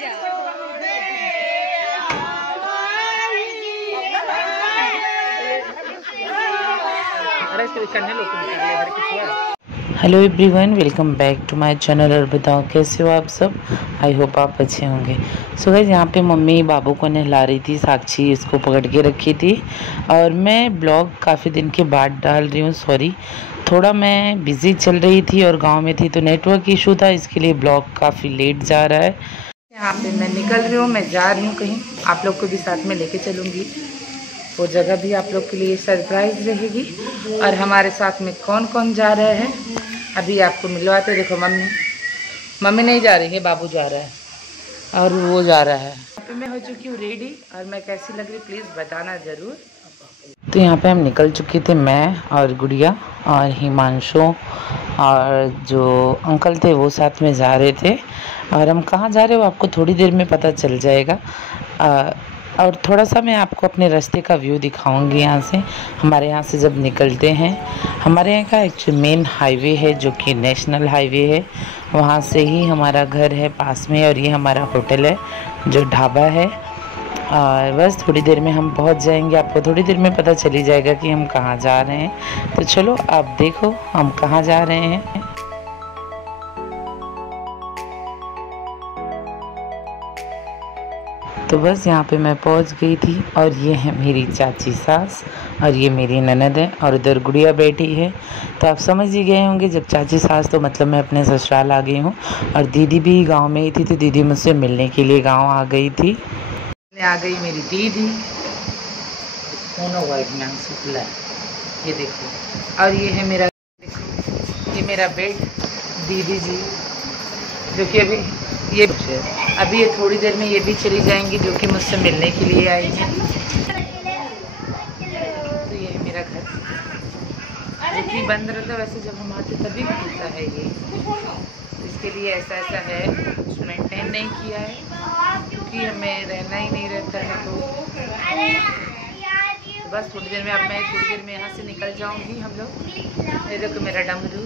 Hello everyone, welcome back to my channel. और बताओ कैसे हो आप सब। आई होप आप अच्छे होंगे। सो गाइस, यहाँ पे मम्मी बाबू को नहला रही थी, साक्षी इसको पकड़ के रखी थी। और मैं ब्लॉग काफ़ी दिन के बाद डाल रही हूँ। सॉरी, थोड़ा मैं बिज़ी चल रही थी और गांव में थी तो नेटवर्क इशू था, इसके लिए ब्लॉग काफ़ी लेट जा रहा है। यहाँ पे मैं निकल रही हूँ, मैं जा रही हूँ कहीं, आप लोग को भी साथ में लेके चलूँगी। वो जगह भी आप लोग के लिए सरप्राइज रहेगी। और हमारे साथ में कौन कौन जा रहे हैं अभी आपको मिलवाते। देखो, मम्मी नहीं जा रही है, बाबू जा रहा है और वो जा रहा है। यहाँ पे मैं हो चुकी हूँ रेडी, और मैं कैसी लग रही प्लीज़ बताना ज़रूर। तो यहाँ पे हम निकल चुके थे, मैं और गुड़िया और हिमांशु और जो अंकल थे वो साथ में जा रहे थे। और हम कहाँ जा रहे हो आपको थोड़ी देर में पता चल जाएगा। और थोड़ा सा मैं आपको अपने रास्ते का व्यू दिखाऊंगी। यहाँ से, हमारे यहाँ से जब निकलते हैं, हमारे यहाँ का एक्चुअली मेन हाईवे है जो कि नेशनल हाईवे है, वहाँ से ही हमारा घर है पास में। और ये हमारा होटल है जो ढाबा है। और बस थोड़ी देर में हम पहुँच जाएंगे, आपको थोड़ी देर में पता चली जाएगा कि हम कहाँ जा रहे हैं। तो चलो आप देखो हम कहाँ जा रहे हैं। तो बस यहाँ पे मैं पहुँच गई थी। और ये है मेरी चाची सास और ये मेरी ननद है और उधर गुड़िया बैठी है। तो आप समझ ही गए होंगे, जब चाची सास तो मतलब मैं अपने ससुराल आ गई हूँ। और दीदी भी गांव में ही थी, तो दीदी मुझसे मिलने के लिए गांव आ गई थी। आ गई मेरी दीदी, ये देखो। और ये है मेरा, देखो ये मेरा बेड, दीदी जी जो कि अभी ये थोड़ी देर में ये भी चली जाएंगी, जो कि मुझसे मिलने के लिए आई हैं। तो ये है मेरा घर, जो कि बंद रहता है, वैसे जब हम आते तभी खुलता है ये। तो इसके लिए ऐसा है, कुछ मेंटेन नहीं किया है क्योंकि हमें रहना ही नहीं रहता है। तो बस थोड़ी देर में, अब मैं थोड़ी देर में यहाँ से निकल जाऊँगी। हम लोग, ये देखो मेरा डमरू।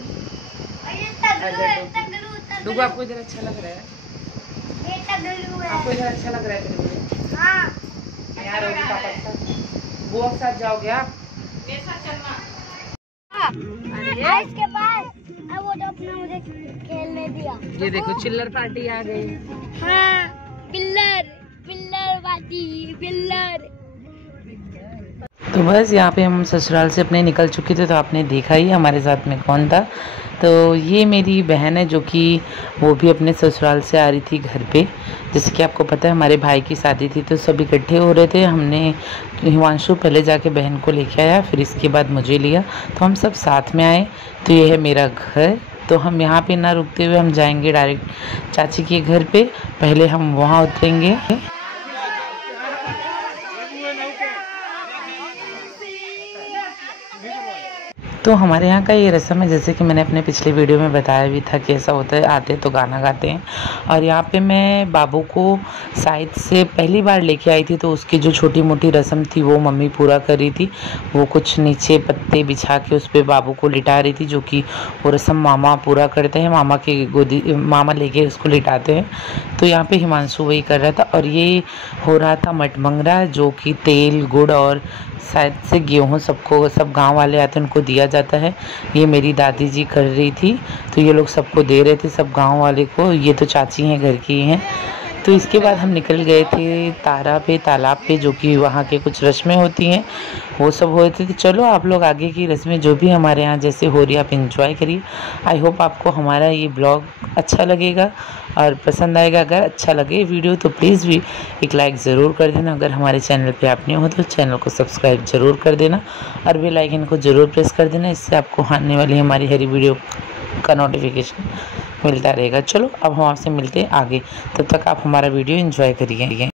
डुगू आपको इधर अच्छा लग रहा है? आपको इधर अच्छा लग रहा है? हाँ। यहाँ रहोगी पापा के साथ, बुआ के साथ जाओगे आप? मेरे साथ चलना। इसके बाद वो तो अपना मुझे खेलने दिया। ये देखो चिल्लर पार्टी आ गई। हाँ, पिल्लर पार्टी, पिल्लर। तो बस यहाँ पे हम ससुराल से अपने निकल चुके थे, तो आपने देखा ही हमारे साथ में कौन था। तो ये मेरी बहन है जो कि वो भी अपने ससुराल से आ रही थी घर पे। जैसे कि आपको पता है हमारे भाई की शादी थी, तो सब इकट्ठे हो रहे थे। हमने हिमांशु पहले जाके बहन को लेके आया, फिर इसके बाद मुझे लिया, तो हम सब साथ में आए। तो ये है मेरा घर। तो हम यहाँ पे ना रुकते हुए हम जाएंगे डायरेक्ट चाची के घर पे। पहले हम वहाँ उतरेंगे। तो हमारे यहाँ का ये रस्म है, जैसे कि मैंने अपने पिछले वीडियो में बताया भी था कि ऐसा होता है, आते तो गाना गाते हैं। और यहाँ पे मैं बाबू को शायद से पहली बार लेके आई थी, तो उसकी जो छोटी मोटी रस्म थी वो मम्मी पूरा कर रही थी। वो कुछ नीचे पत्ते बिछा के उस पर बाबू को लिटा रही थी, जो कि वो रस्म मामा पूरा करते हैं, मामा की गोदी मामा लेके उसको लिटाते हैं। तो यहाँ पे हिमांशु वही कर रहा था। और ये हो रहा था मटमंगरा, जो कि तेल गुड़ और शायद से गेहूँ, सबको, सब गांव वाले आते हैं उनको दिया जाता है। ये मेरी दादी जी कर रही थी, तो ये लोग सबको दे रहे थे, सब गांव वाले को। ये तो चाची हैं, घर की हैं। तो इसके बाद हम निकल गए थे तालाब पे, जो कि वहाँ के कुछ रस्में होती हैं, वो सब हो रहे थे। तो चलो आप लोग आगे की रस्में जो भी हमारे यहाँ जैसे हो रही है आप इंजॉय करिए। आई होप आपको हमारा ये ब्लॉग अच्छा लगेगा और पसंद आएगा। अगर अच्छा लगे वीडियो तो प्लीज़ भी एक लाइक ज़रूर कर देना। अगर हमारे चैनल पे आप नहीं हो तो चैनल को सब्सक्राइब ज़रूर कर देना और बेल आइकन को ज़रूर प्रेस कर देना। इससे आपको आने वाली हमारी हरी वीडियो का नोटिफिकेशन मिलता रहेगा। चलो अब हम आपसे मिलते हैं आगे, तब तक आप हमारा वीडियो एंजॉय करिए।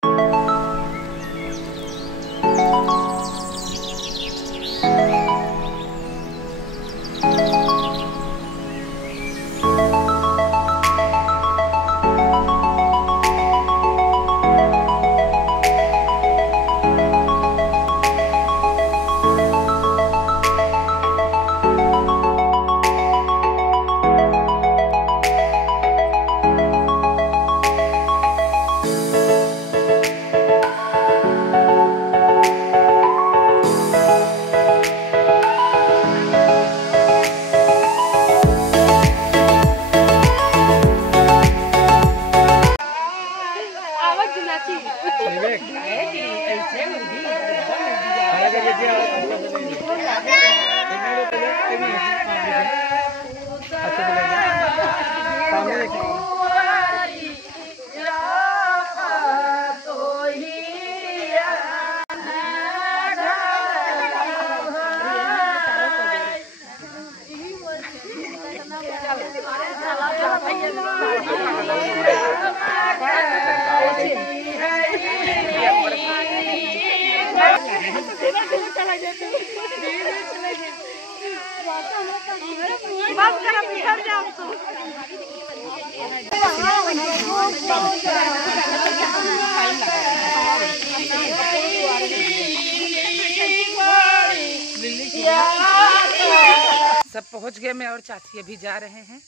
सब पहुंच गए, मैं और चाची अभी जा रहे हैं।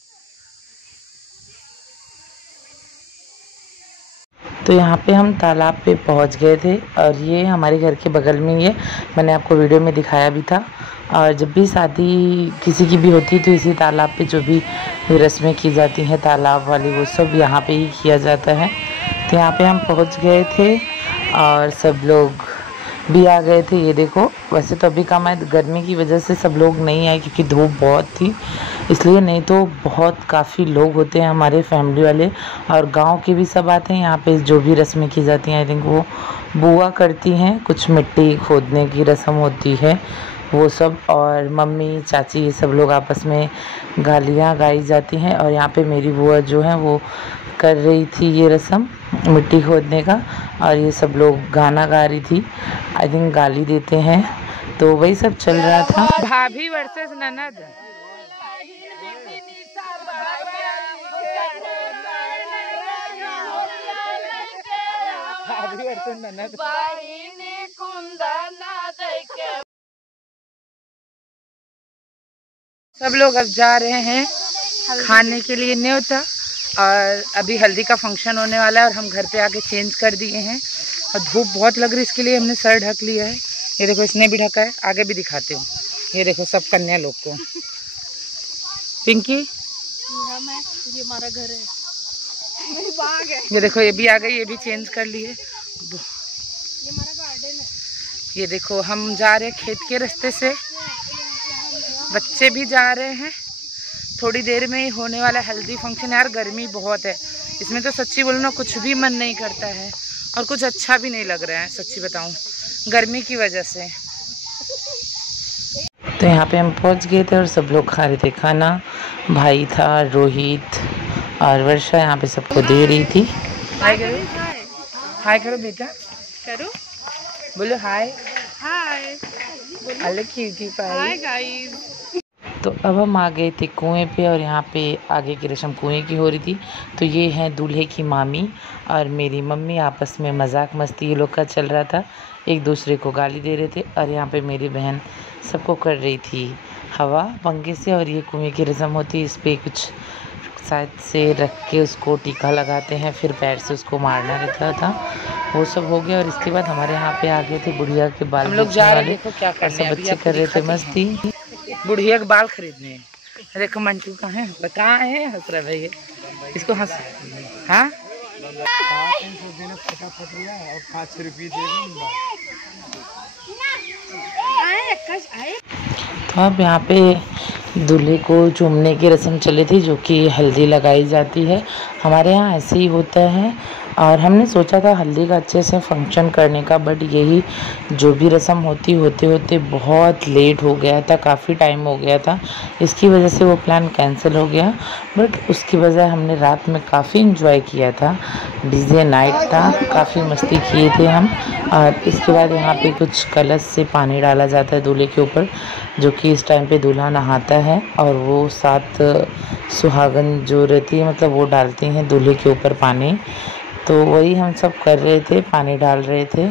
तो यहाँ पे हम तालाब पे पहुँच गए थे और ये हमारे घर के बगल में ही है। मैंने आपको वीडियो में दिखाया भी था। और जब भी शादी किसी की भी होती है तो इसी तालाब पे जो भी रस्में की जाती हैं तालाब वाली, वो सब यहाँ पे ही किया जाता है। तो यहाँ पे हम पहुँच गए थे और सब लोग भी आ गए थे। ये देखो, वैसे तो अभी कम है, गर्मी की वजह से सब लोग नहीं आए क्योंकि धूप बहुत थी, इसलिए। नहीं तो बहुत काफ़ी लोग होते हैं हमारे फैमिली वाले, और गांव के भी सब आते हैं यहाँ पे। जो भी रस्में की जाती हैं आई थिंक वो बुआ करती हैं, कुछ मिट्टी खोदने की रस्म होती है वो सब, और मम्मी चाची ये सब लोग आपस में गालियाँ गाई जाती हैं। और यहाँ पे मेरी बुआ जो है वो कर रही थी ये रस्म मिट्टी खोदने का, और ये सब लोग गाना गा रही थी, आई थिंक गाली देते हैं, तो वही सब चल रहा था। भाभी वर्सेस ननद। भाभी वर्सेस ननद। सब लोग अब जा रहे हैं खाने के लिए न्योता, और अभी हल्दी का फंक्शन होने वाला है और हम घर पे आके चेंज कर दिए हैं। और धूप बहुत लग रही है, इसके लिए हमने सर ढक लिया है। ये देखो, इसने भी ढका है, आगे भी दिखाते हूँ। ये देखो सब कन्या लोग को। पिंकी, ये हमारा घर है, ये देखो ये भी आ गई, ये भी चेंज कर लिए। ये हमारा गार्डन है। ये देखो हम जा रहे हैं खेत के रास्ते से, बच्चे भी जा रहे हैं। थोड़ी देर में ही होने वाला हल्दी फंक्शन। यार गर्मी बहुत है, इसमें तो सच्ची बोलूँ ना कुछ भी मन नहीं करता है और कुछ अच्छा भी नहीं लग रहा है, सच्ची बताऊँ, गर्मी की वजह से। तो यहाँ पे हम पहुँच गए थे और सब लोग खा रहे थे खाना। भाई था, रोहित और वर्षा यहाँ पे सबको दे रही थी। हाय करो, हाय करो बेटा, करो, बोलो hi hi, hello cutie pie, hi guys. तो अब हम आ गए थे कुएं पे, और यहाँ पे आगे की रस्म कुएं की हो रही थी। तो ये हैं दूल्हे की मामी और मेरी मम्मी, आपस में मजाक मस्ती ये लोग का चल रहा था, एक दूसरे को गाली दे रहे थे। और यहाँ पे मेरी बहन सबको कर रही थी हवा पंखे से। और ये कुएं की रस्म होती है, इस पर कुछ शायद से रख के उसको टीका लगाते हैं, फिर पैर से उसको मारना रहता था, वो सब हो गया। और इसके बाद हमारे यहाँ पे आ गए थे बुढ़िया के बाल, हम लोग जा रहे थे, क्या कर सब बच्चे कर रहे थे मस्ती, बुढ़िया के बाल खरीदने। देखो मंटू कहाँ है, बताए हैं, हंस रहा भैया, इसको हंस। हाँ तो अब यहाँ पे दूल्हे को चूमने की रस्म चली थी, जो कि हल्दी लगाई जाती है। हमारे यहाँ ऐसे ही होता है, और हमने सोचा था हल्दी का अच्छे से फंक्शन करने का, बट यही जो भी रस्म होते होते बहुत लेट हो गया था, काफ़ी टाइम हो गया था, इसकी वजह से वो प्लान कैंसिल हो गया। बट उसकी बजाय हमने रात में काफ़ी इंजॉय किया था, डीजे नाइट था, काफ़ी मस्ती किए थे हम। और इसके बाद यहाँ पे कुछ कलश से पानी डाला जाता है दूल्हे के ऊपर, जो कि इस टाइम पे दूल्हा नहाता है, और वो 7 सुहागन जो रहती है मतलब वो डालती हैं दूल्हे के ऊपर पानी। तो वही हम सब कर रहे थे, पानी डाल रहे थे।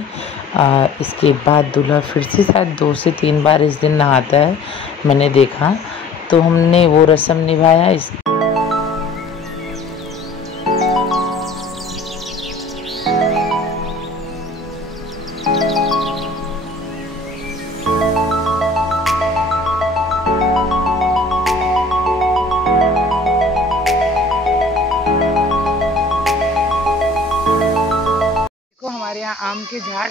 इसके बाद दूल्हा फिर से शायद 2 से 3 बार इस दिन नहाता है, मैंने देखा, तो हमने वो रस्म निभाया। हमारे यहाँ आम के झाड़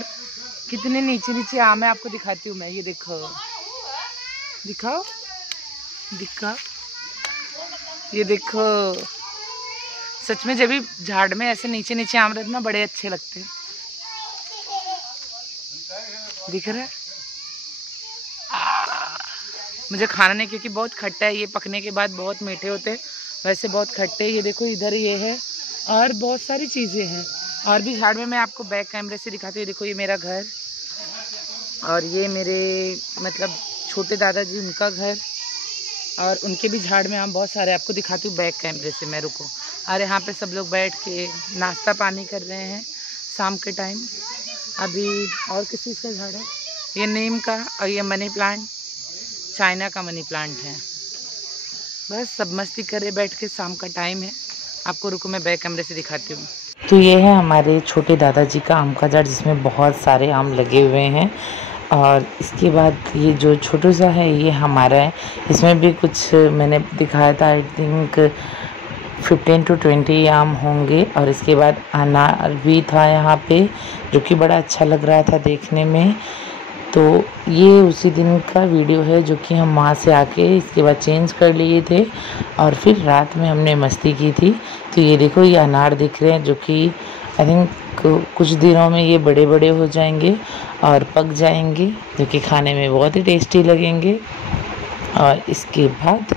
कितने नीचे नीचे आम है, आपको दिखाती हूँ मैं। ये देखो, दिखाओ दिखा, ये देखो, सच में जब भी झाड़ में ऐसे नीचे नीचे आम रहते ना बड़े अच्छे लगते हैं। दिख रहा है? मुझे खाना नहीं, क्योंकि बहुत खट्टा है, ये पकने के बाद बहुत मीठे होते हैं, वैसे बहुत खट्टे। ये देखो इधर ये है, और बहुत सारी चीज़ें हैं और भी झाड़ में। मैं आपको बैक कैमरे से दिखाती हूँ। देखो ये मेरा घर, और ये मेरे मतलब छोटे दादाजी, उनका घर, और उनके भी झाड़ में आम बहुत सारे। आपको दिखाती हूँ बैक कैमरे से मैं, रुको। और यहाँ पे सब लोग बैठ के नाश्ता पानी कर रहे हैं शाम के टाइम। अभी और किस चीज़ का झाड़ है? ये नीम का, और ये मनी प्लांट, चाइना का मनी प्लांट है। बस सब मस्ती करे बैठ के, शाम का टाइम है। आपको रुको मैं बैक कैमरे से दिखाती हूँ। तो ये है हमारे छोटे दादाजी का आम का झाड़, जिसमें बहुत सारे आम लगे हुए हैं। और इसके बाद ये जो छोटा सा है ये हमारा है। इसमें भी कुछ मैंने दिखाया था, आई थिंक 15 to 20 आम होंगे। और इसके बाद अनार भी था यहाँ पे, जो कि बड़ा अच्छा लग रहा था देखने में। तो ये उसी दिन का वीडियो है जो कि हम वहाँ से आके इसके बाद चेंज कर लिए थे और फिर रात में हमने मस्ती की थी। तो ये देखो, ये अनार दिख रहे हैं जो कि आई थिंक कुछ दिनों में ये बड़े बड़े हो जाएंगे और पक जाएंगे, जो कि खाने में बहुत ही टेस्टी लगेंगे। और इसके बाद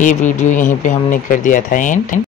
ये वीडियो यहीं पे हमने कर दिया था एंड।